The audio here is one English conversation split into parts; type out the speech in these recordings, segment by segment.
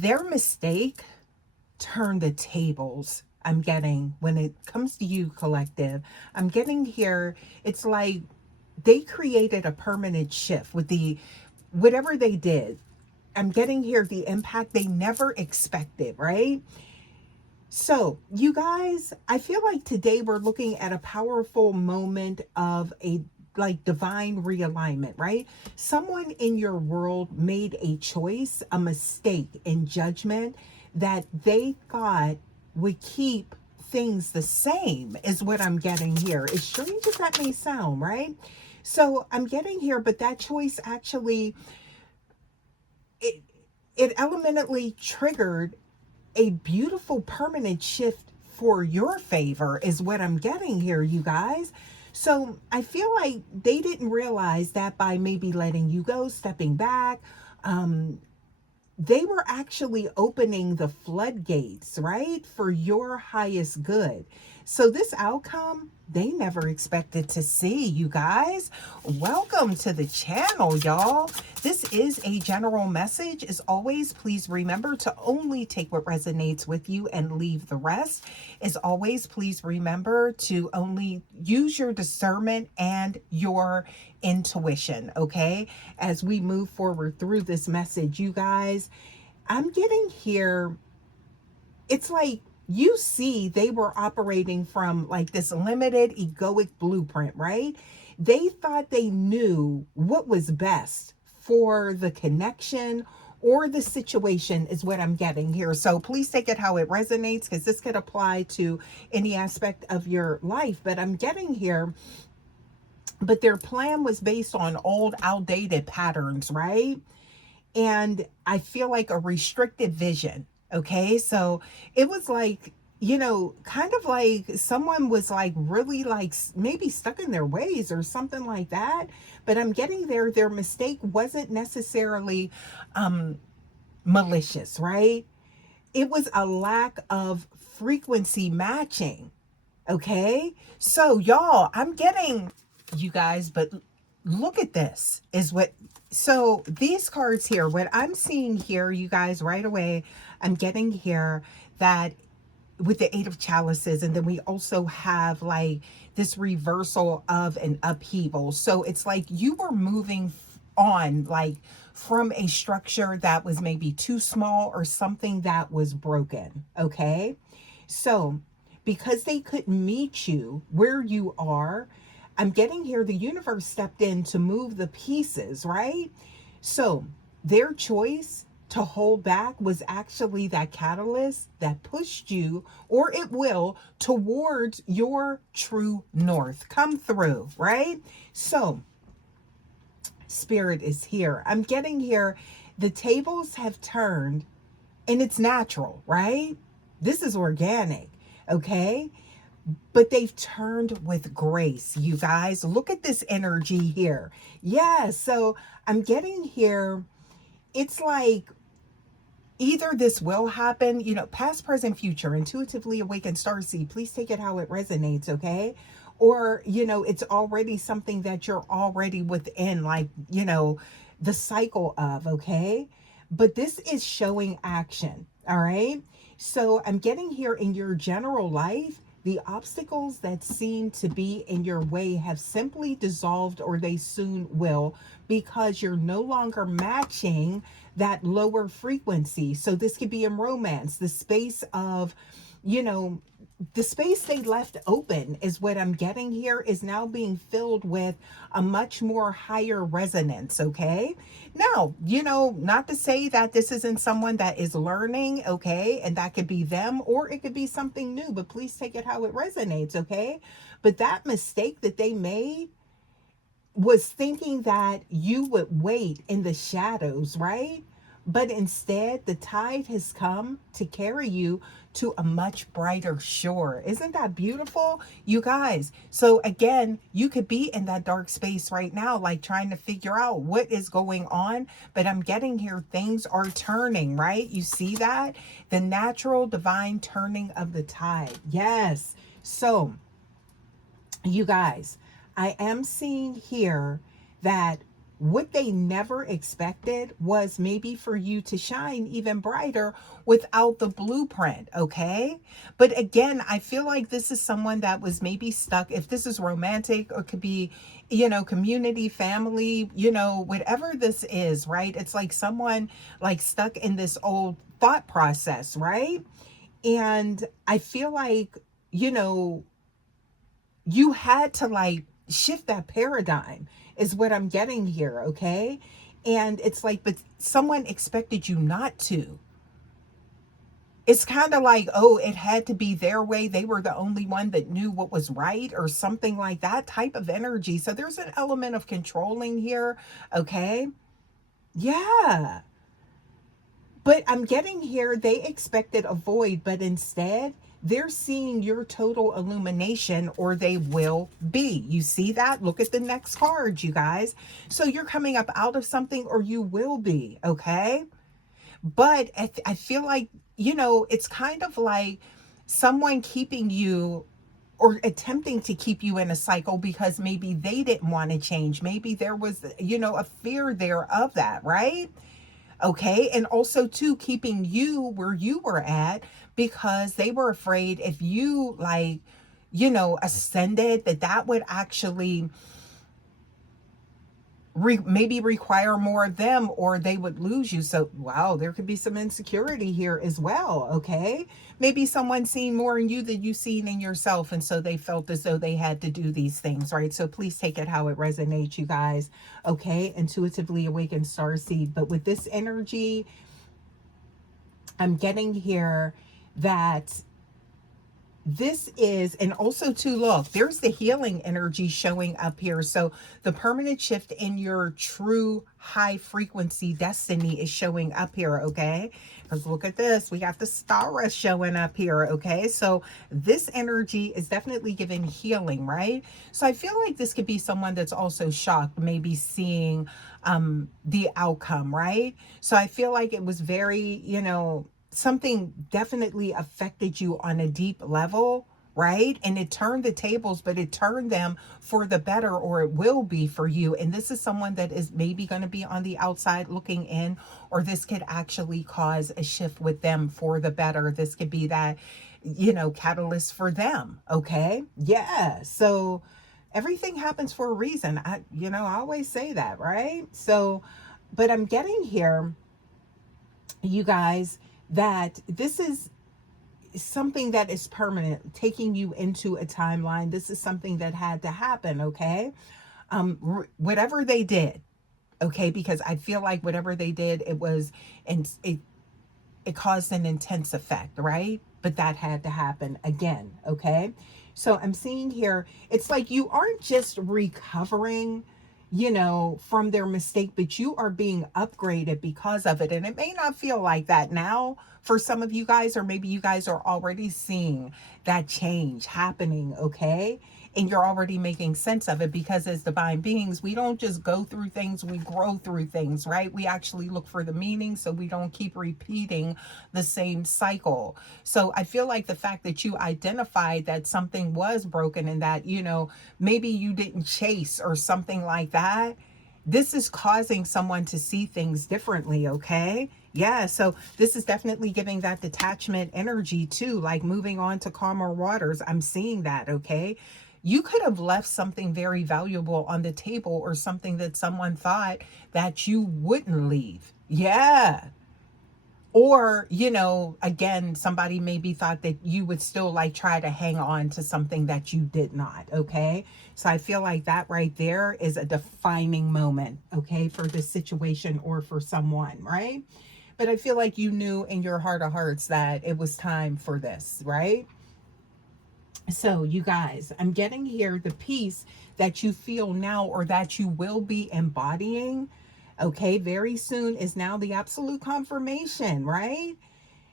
their mistake turned the tables. I'm getting when it comes to you, collective. I'm getting here. It's like they created a permanent shift with the whatever they did. I'm getting here the impact they never expected, right? So, you guys, I feel like today we're looking at a powerful moment of a like divine realignment, right? Someone in your world made a choice, a mistake in judgment that they thought would keep things the same, is what I'm getting here. As strange as that may sound, right? So, I'm getting here, but that choice actually it it elementally triggered a beautiful permanent shift for your favor, is what I'm getting here, you guys. So I feel like they didn't realize that by maybe letting you go, stepping back, um, they were actually opening the floodgates, right, for your highest good. So, this outcome, they never expected to see, you guys. Welcome to the channel, y'all. This is a general message. As always, please remember to only take what resonates with you and leave the rest. As always, please remember to only use your discernment and your intuition, okay? As we move forward through this message, you guys, I'm getting here, it's like you see they were operating from like this limited egoic blueprint, right? They thought they knew what was best for the connection or the situation, is what I'm getting here. So please take it how it resonates, because this could apply to any aspect of your life. But I'm getting here, but their plan was based on old, outdated patterns, right? And I feel like a restricted vision. Okay. So it was like, kind of like someone was like really like maybe stuck in their ways or something like that. But I'm getting there, their mistake wasn't necessarily um, malicious, right? It was a lack of frequency matching. Okay. So, y'all, I'm getting you guys, but look at this is what. So, these cards here, what I'm seeing here, you guys, right away, I'm getting here that with the Eight of Chalices, and then we also have like this reversal of an upheaval. So, it's like you were moving on, like from a structure that was maybe too small or something that was broken. Okay. So, because they couldn't meet you where you are, I'm getting here, the universe stepped in to move the pieces, right? So, their choice to hold back was actually that catalyst that pushed you, or it will, towards your true north. Come through, right? So, Spirit is here. I'm getting here, the tables have turned, and it's natural, right? This is organic, okay? But they've turned with grace, you guys. Look at this energy here. Yeah, so I'm getting here, it's like either this will happen, past, present, future, intuitively awakened starseed, please take it how it resonates, okay? Or, it's already something that you're already within, like, the cycle of, okay? But this is showing action, all right? So I'm getting here in your general life, the obstacles that seem to be in your way have simply dissolved, or they soon will, because you're no longer matching that lower frequency. So this could be in romance, the space of, you know, the space they left open, is what I'm getting here, is now being filled with a much more higher resonance. Okay. Now, not to say that this isn't someone that is learning. Okay. And that could be them, or it could be something new, but please take it how it resonates. Okay. But that mistake that they made was thinking that you would wait in the shadows, right? But instead, the tide has come to carry you to a much brighter shore. Isn't that beautiful, you guys? So, again, you could be in that dark space right now, like trying to figure out what is going on. But I'm getting here, things are turning, right? You see that? The natural divine turning of the tide. Yes. So, you guys, I am seeing here that what they never expected was maybe for you to shine even brighter without the blueprint, okay? But again, I feel like this is someone that was maybe stuck. If this is romantic, or could be, community, family, whatever this is, right? It's like someone like stuck in this old thought process, right? And I feel like, you know, you had to like shift that paradigm, is what I'm getting here, okay? And it's like, but someone expected you not to. It's kind of like, oh, it had to be their way. They were the only one that knew what was right, or something like that type of energy. So there's an element of controlling here, okay? Yeah. But I'm getting here, they expected a void, but instead they're seeing your total illumination, or they will be. You see that? Look at the next card, you guys. So you're coming up out of something, or you will be, okay? But I feel like, it's kind of like someone keeping you, or attempting to keep you in a cycle, because maybe they didn't want to change. Maybe there was, a fear there of that, right? Okay. And also too, keeping you where you were at, because they were afraid if you like, ascended, that would actually maybe require more of them, or they would lose you. So, wow, there could be some insecurity here as well. Okay. Maybe someone seen more in you than you seen in yourself. And so they felt as though they had to do these things, right? So please take it how it resonates, you guys. Okay. Intuitively awakened starseed. But with this energy, I'm getting here that this is, and also to look, there's the healing energy showing up here. So the permanent shift in your true high frequency destiny is showing up here, okay? Because look at this, we got the star showing up here, okay? So this energy is definitely giving healing, right? So I feel like this could be someone that's also shocked, maybe seeing the outcome, right? So I feel like it was very, something definitely affected you on a deep level, right? And it turned the tables, but it turned them for the better, or it will be for you. And this is someone that is maybe going to be on the outside looking in, or this could actually cause a shift with them for the better. This could be that, catalyst for them. Okay. Yeah. So everything happens for a reason. I always say that, right? So, but I'm getting here, you guys, that this is something that is permanent, taking you into a timeline. This is something that had to happen, okay? Whatever they did, okay, because I feel like whatever they did, it was, and it caused an intense effect, right? But that had to happen again, okay? So I'm seeing here, it's like you aren't just recovering, from their mistake, but you are being upgraded because of it. And it may not feel like that now for some of you guys, or maybe you guys are already seeing that change happening, okay? And you're already making sense of it, because as divine beings, we don't just go through things, we grow through things, right? We actually look for the meaning, so we don't keep repeating the same cycle. So I feel like the fact that you identified that something was broken, and that, maybe you didn't chase or something like that, this is causing someone to see things differently, okay? Yeah, so this is definitely giving that detachment energy too, like moving on to calmer waters. I'm seeing that, okay? You could have left something very valuable on the table, or something that someone thought that you wouldn't leave. Yeah. Or, again, somebody maybe thought that you would still like try to hang on to something that you did not. Okay. So I feel like that right there is a defining moment, okay, for this situation or for someone, right? But I feel like you knew in your heart of hearts that it was time for this, right? So you guys, I'm getting here the peace that you feel now, or that you will be embodying, okay, very soon, is now the absolute confirmation, right?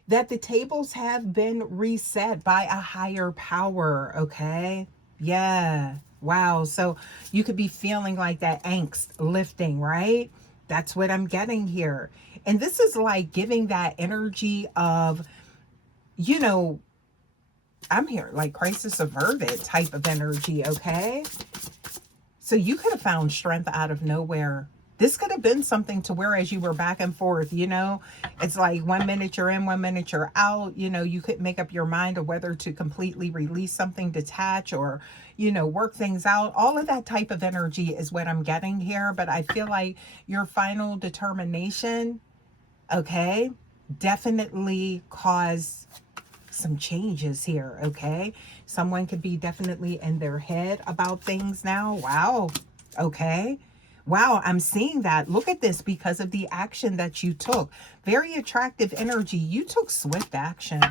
That the tables have been reset by a higher power, okay? Yeah. Wow. So you could be feeling like that angst lifting, right? That's what I'm getting here. And this is like giving that energy of, you know, I'm here like crisis averted type of energy, okay? So you could have found strength out of nowhere, This could have been something to where as you were back and forth, it's like 1 minute you're in, 1 minute you're out. You could make up your mind of whether to completely release something, detach, or, work things out. All of that type of energy is what I'm getting here. But I feel like your final determination, okay, definitely cause some changes here, okay? Someone could be definitely in their head about things now. Wow. Okay. Wow, I'm seeing that. Look at this because of the action that you took. Very attractive energy. You took swift action.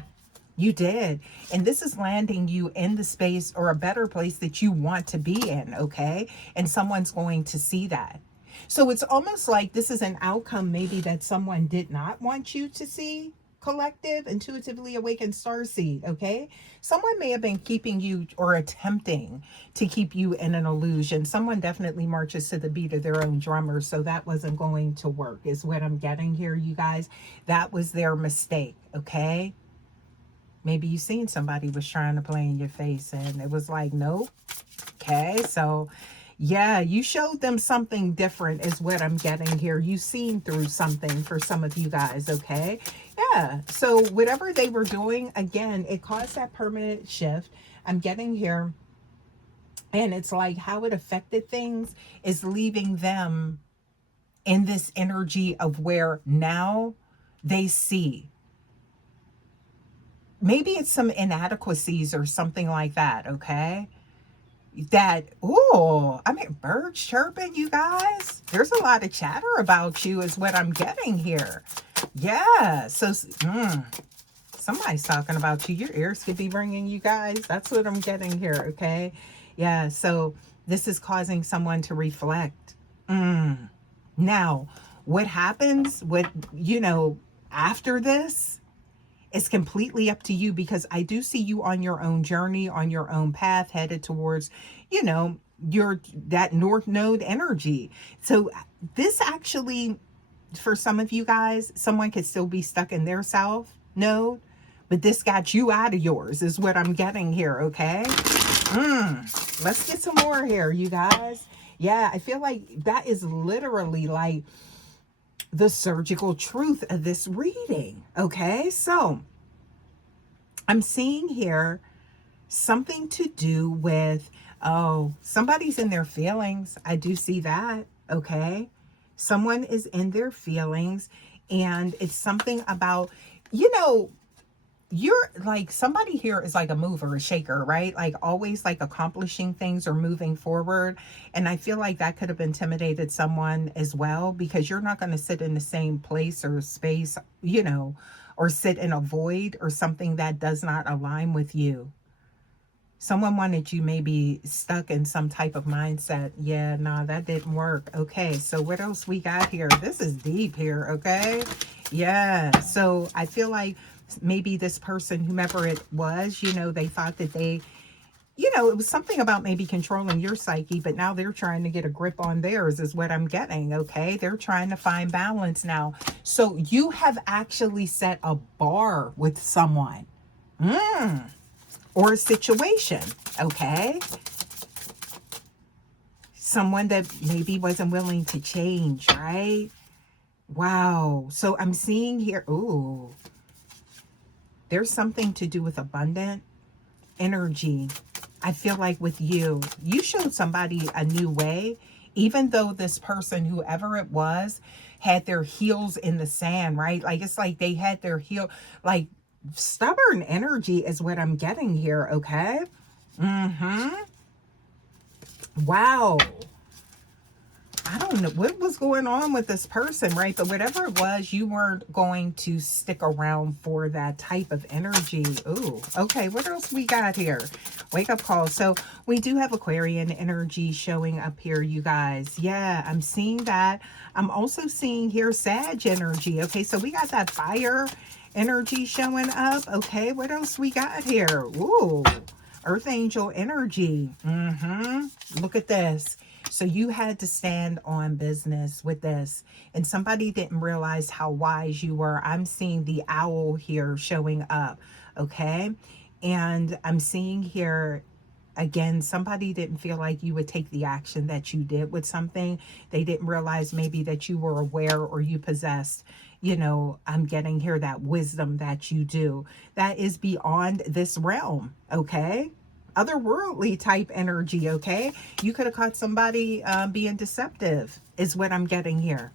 You did. And this is landing you in the space or a better place that you want to be in, okay? And someone's going to see that. So it's almost like this is an outcome maybe that someone did not want you to see. Collective, intuitively awakened starseed, okay? Someone may have been keeping you or attempting to keep you in an illusion. Someone definitely marches to the beat of their own drummer, so that wasn't going to work, is what I'm getting here, you guys. That was their mistake, okay? Maybe you seen somebody was trying to play in your face and it was like, nope. Okay, so yeah, you showed them something different is what I'm getting here. You seen through something for some of you guys, okay? Yeah, so whatever they were doing, again, it caused that permanent shift. I'm getting here, and it's like how it affected things is leaving them in this energy of where now they see. Maybe it's some inadequacies or something like that, okay? That, oh, I mean, birds chirping, you guys. There's a lot of chatter about you is what I'm getting here. Yeah, so somebody's talking about you. Your ears could be ringing, you guys. That's what I'm getting here, okay? Yeah, so this is causing someone to reflect. Now, what happens with, after this? It's completely up to you, because I do see you on your own journey, on your own path, headed towards, your that north node energy. So this actually, for some of you guys, someone could still be stuck in their south node, but this got you out of yours is what I'm getting here, okay? Let's get some more here, you guys. Yeah, I feel like that is literally like the surgical truth of this reading, okay? So I'm seeing here something to do with, oh, somebody's in their feelings. I do see that, okay? Someone is in their feelings, and it's something about, you're like, somebody here is like a mover, a shaker, right? Like always like accomplishing things or moving forward. And I feel like that could have intimidated someone as well, because you're not going to sit in the same place or space, or sit in a void or something that does not align with you. Someone wanted you maybe stuck in some type of mindset. Yeah, nah, that didn't work. Okay, so what else we got here? This is deep here, okay? Yeah, so I feel like maybe this person, whomever it was, they thought that they, it was something about maybe controlling your psyche, but now they're trying to get a grip on theirs is what I'm getting, okay? They're trying to find balance now. So you have actually set a bar with someone. Or a situation, okay? Someone that maybe wasn't willing to change, right? Wow. So I'm seeing here, ooh, there's something to do with abundant energy. I feel like with you showed somebody a new way, even though this person, whoever it was, had their heels in the sand, right? Like it's like they had their heel, like stubborn energy is what I'm getting here, okay? Wow. I don't know what was going on with this person, right? But whatever it was, you weren't going to stick around for that type of energy. Ooh, okay. What else we got here? Wake up call. So we do have Aquarian energy showing up here, you guys. Yeah, I'm seeing that. I'm also seeing here Sag energy. Okay, so we got that fire energy showing up. Okay, what else we got here? Ooh, Earth Angel energy. Look at this. So you had to stand on business with this, and somebody didn't realize how wise you were. I'm seeing the owl here showing up, okay? And I'm seeing here Again, somebody didn't feel like you would take the action that you did with something. They didn't realize maybe that you were aware or you possessed, you know, I'm getting here, that wisdom that you do. That is beyond this realm, okay? Otherworldly type energy, okay? You could have caught somebody being deceptive, is what I'm getting here.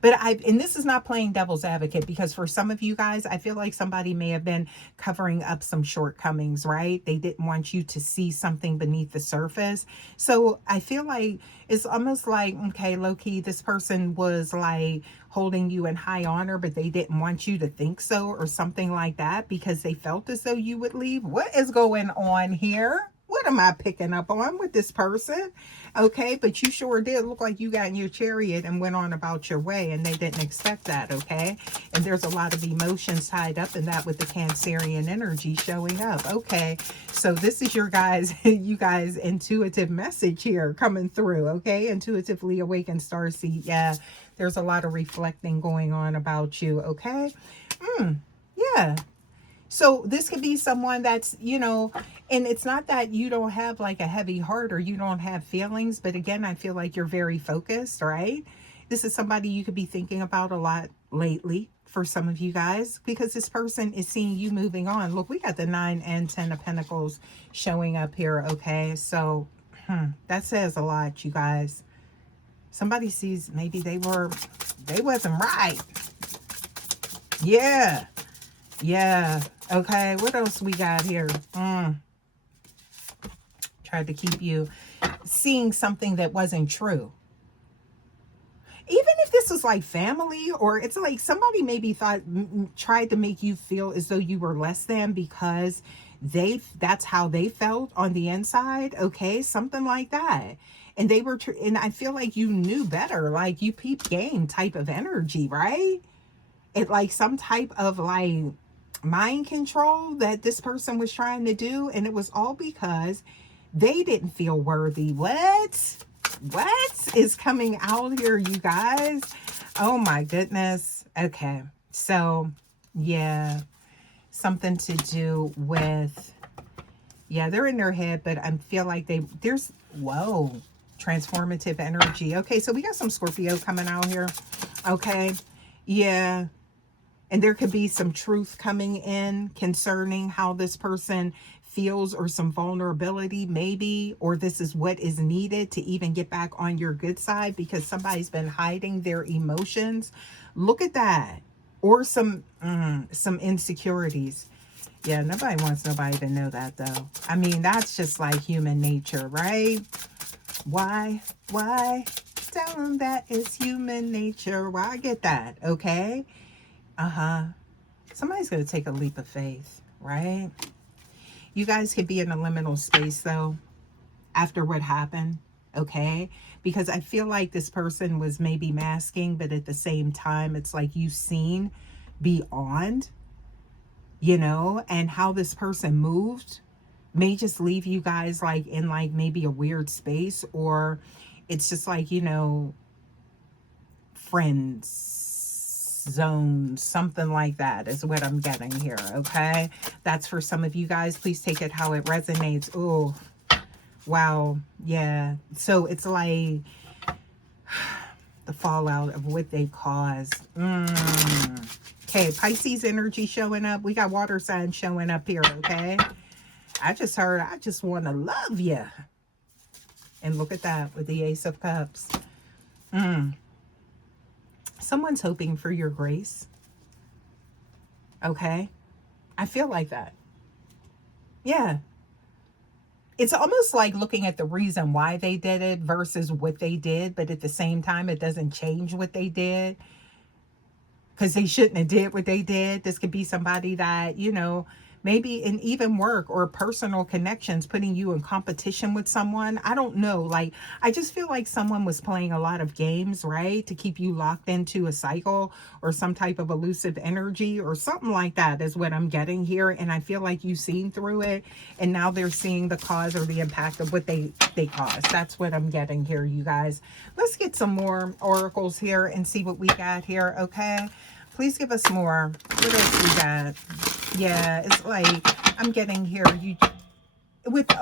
But and this is not playing devil's advocate, because for some of you guys, I feel like somebody may have been covering up some shortcomings, right? They didn't want you to see something beneath the surface. So I feel like it's almost like, okay, low key, this person was like holding you in high honor, but they didn't want you to think so, or something like that, because they felt as though you would leave. What is going on here? What am I picking up on with this person? Okay, but you sure did look like you got in your chariot and went on about your way, and they didn't expect that, okay? And there's a lot of emotions tied up in that with the Cancerian energy showing up. Okay, so this is your guys, you guys' intuitive message here coming through, okay? Intuitively awakened starseed. Yeah, there's a lot of reflecting going on about you, okay? Yeah. So this could be someone that's, you know, and it's not that you don't have like a heavy heart or you don't have feelings, but again, I feel like you're very focused, right? This is somebody you could be thinking about a lot lately for some of you guys, because this person is seeing you moving on. Look, we got the 9 and 10 of Pentacles showing up here, okay? So that says a lot, you guys. Somebody sees maybe they wasn't right. Yeah. Yeah. Okay. What else we got here? Tried to keep you seeing something that wasn't true. Even if this was like family, or it's like somebody maybe tried to make you feel as though you were less than because that's how they felt on the inside. Okay. Something like that. And they were, and I feel like you knew better, like you peep game type of energy, right? It like some type of like mind control that this person was trying to do, and it was all because they didn't feel worthy. What is coming out here, you guys? Oh my goodness. Okay, so yeah, something to do with, yeah, they're in their head, but I feel like there's whoa, transformative energy. Okay, so we got some Scorpio coming out here. Okay, yeah. And there could be some truth coming in concerning how this person feels, or some vulnerability maybe, or this is what is needed to even get back on your good side, because somebody's been hiding their emotions. Look at that. Or some insecurities. Yeah, nobody wants nobody to know that though. I mean, that's just like human nature, right? Why? Tell them that it's human nature. Why? I get that, okay? Somebody's going to take a leap of faith, right? You guys could be in a liminal space, though, after what happened, okay? Because I feel like this person was maybe masking, but at the same time, it's like you've seen beyond, you know, and how this person moved may just leave you guys like in like maybe a weird space, or it's just like, you know, friends zone, something like that is what I'm getting here, okay? That's for some of you guys. Please take it how it resonates. Oh, wow. Yeah. So it's like the fallout of what they caused. Okay, Pisces energy showing up. We got water signs showing up here, okay? I just heard, I just want to love you. And look at that with the Ace of Cups. Someone's hoping for your grace. Okay. I feel like that. Yeah. It's almost like looking at the reason why they did it versus what they did. But at the same time, it doesn't change what they did, because they shouldn't have did what they did. This could be somebody that, you know, maybe in even work or personal connections, putting you in competition with someone. I don't know. Like, I just feel like someone was playing a lot of games, right? To keep you locked into a cycle or some type of elusive energy or something like that is what I'm getting here. And I feel like you've seen through it, and now they're seeing the cause or the impact of what they caused. That's what I'm getting here, you guys. Let's get some more oracles here and see what we got here, okay? Please give us more. What else we got? Yeah, it's like I'm getting here.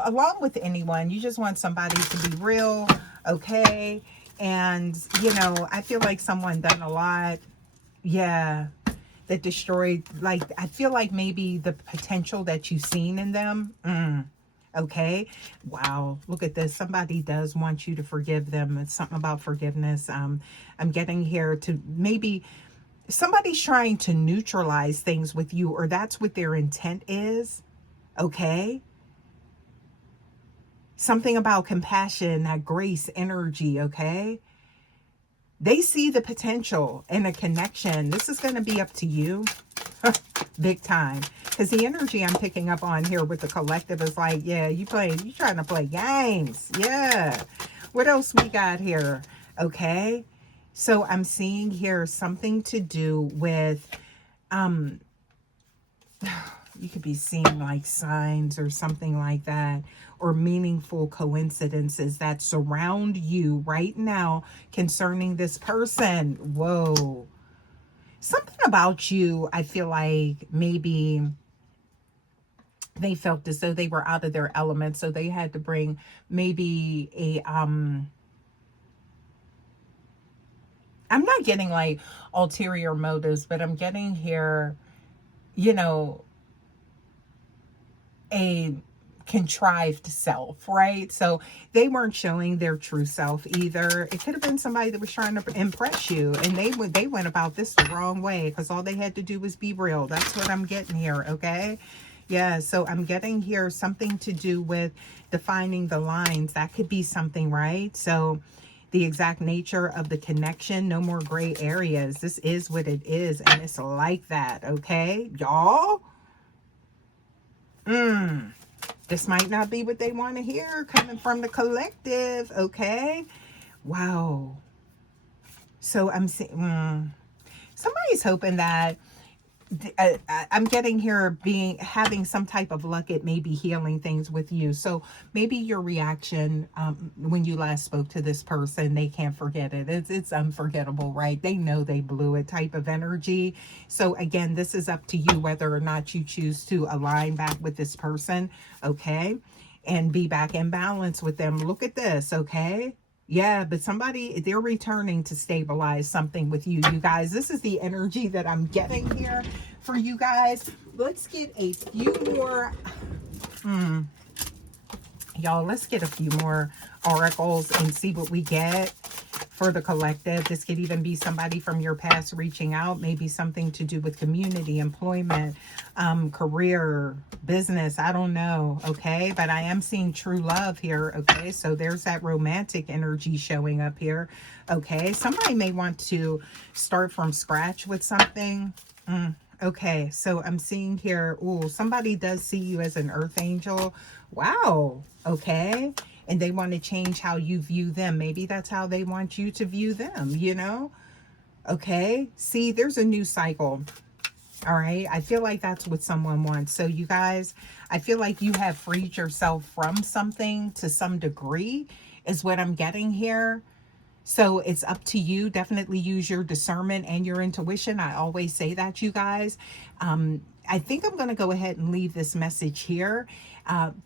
along with anyone. You just want somebody to be real, okay? And, you know, I feel like someone done a lot. Yeah. That destroyed, like, I feel like maybe the potential that you've seen in them. Okay. Wow. Look at this. Somebody does want you to forgive them. It's something about forgiveness. I'm getting here to maybe somebody's trying to neutralize things with you, or that's what their intent is. Okay. Something about compassion, that grace energy. Okay. They see the potential and a connection. This is going to be up to you. Big time. Because the energy I'm picking up on here with the collective is like, yeah, you trying to play games. Yeah. What else we got here? Okay. So I'm seeing here something to do with, you could be seeing like signs or something like that, or meaningful coincidences that surround you right now concerning this person. Whoa. Something about you, I feel like maybe they felt as though they were out of their element, so they had to bring maybe a I'm not getting like ulterior motives, but I'm getting here, you know, a contrived self, right? So they weren't showing their true self either. It could have been somebody that was trying to impress you, and they went about this the wrong way, because all they had to do was be real. That's what I'm getting here. Okay. Yeah, so I'm getting here something to do with defining the lines. That could be something, right? So the exact nature of the connection, no more gray areas. This is what it is, and it's like that, okay, y'all? This might not be what they want to hear coming from the collective, okay? Wow. So I'm saying, somebody's hoping that I'm getting here having some type of luck at maybe healing things with you. So maybe your reaction when you last spoke to this person, they can't forget it. It's unforgettable, right? They know they blew it type of energy. So again, this is up to you whether or not you choose to align back with this person, okay? And be back in balance with them. Look at this, okay? Yeah, but they're returning to stabilize something with you, you guys. This is the energy that I'm getting here for you guys. Let's get a few more, y'all, let's get a few more oracles and see what we get for the collective. This could even be somebody from your past reaching out, maybe something to do with community, employment, career, business. I don't know. Okay. But I am seeing true love here. Okay. So there's that romantic energy showing up here. Okay. Somebody may want to start from scratch with something. Okay. So I'm seeing here, ooh, somebody does see you as an earth angel. Wow. Okay. And they want to change how you view them. Maybe that's how they want you to view them, you know? Okay. See, there's a new cycle. All right. I feel like that's what someone wants. So you guys, I feel like you have freed yourself from something to some degree is what I'm getting here. So it's up to you. Definitely use your discernment and your intuition. I always say that, you guys. I think I'm going to go ahead and leave this message here.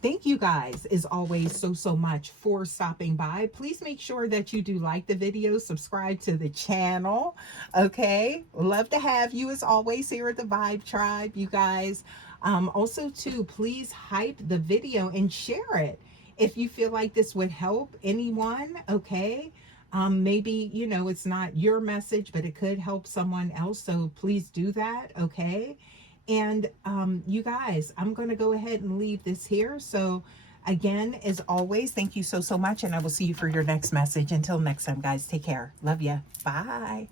Thank you guys, as always, so much for stopping by. Please make sure that you do like the video, subscribe to the channel. Okay. Love to have you, as always, here at the Vibe Tribe, you guys. Also, too, please hype the video and share it if you feel like this would help anyone. Okay. Maybe, you know, it's not your message, but it could help someone else. So please do that. Okay. And you guys, I'm going to go ahead and leave this here. So again, as always, thank you so much. And I will see you for your next message. Until next time, guys, take care. Love ya. Bye.